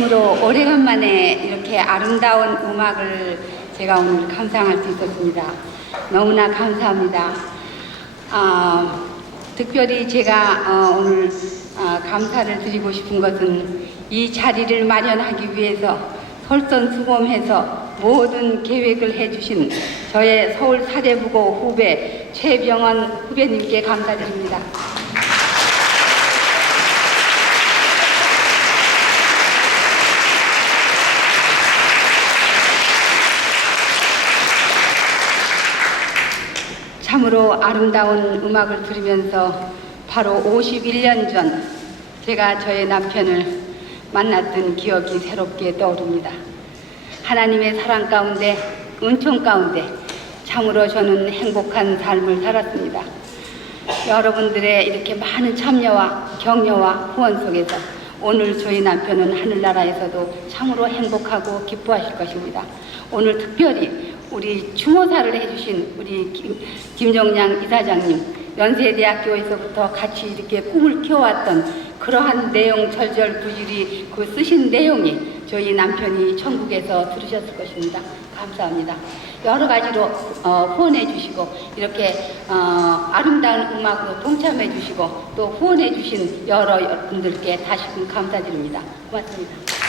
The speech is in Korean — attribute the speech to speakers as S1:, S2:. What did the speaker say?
S1: 참으로 오래간만에 이렇게 아름다운 음악을 제가 오늘 감상할 수 있었습니다. 너무나 감사합니다. 아, 특별히 제가 어, 오늘 아, 감사를 드리고 싶은 것은 이 자리를 마련하기 위해서 솔선수범해서 모든 계획을 해주신 저의 서울 사대부고 후배 최병원 후배님께 감사드립니다.
S2: 참으로 아름다운 음악을 들으면서 바로 51년 전 제가 저의 남편을 만났던 기억이 새롭게 떠오릅니다. 하나님의 사랑 가운데 은총 가운데 참으로 저는 행복한 삶을 살았습니다. 여러분들의 이렇게 많은 참여와 격려와 후원 속에서 오늘 저희 남편은 하늘나라에서도 참으로 행복하고 기뻐하실 것입니다. 오늘 특별히 우리 추모사를 해주신 우리 김, 김정량 이사장님 연세대학교에서부터 같이 이렇게 꿈을 키워왔던 그러한 내용 절절부실이 그 쓰신 내용이 저희 남편이 천국에서 들으셨을 것입니다. 감사합니다. 여러 가지로 어, 후원해 주시고 이렇게 어, 아름다운 음악으로 동참해 주시고 또 후원해 주신 여러 분들께 다시 금 감사드립니다. 고맙습니다.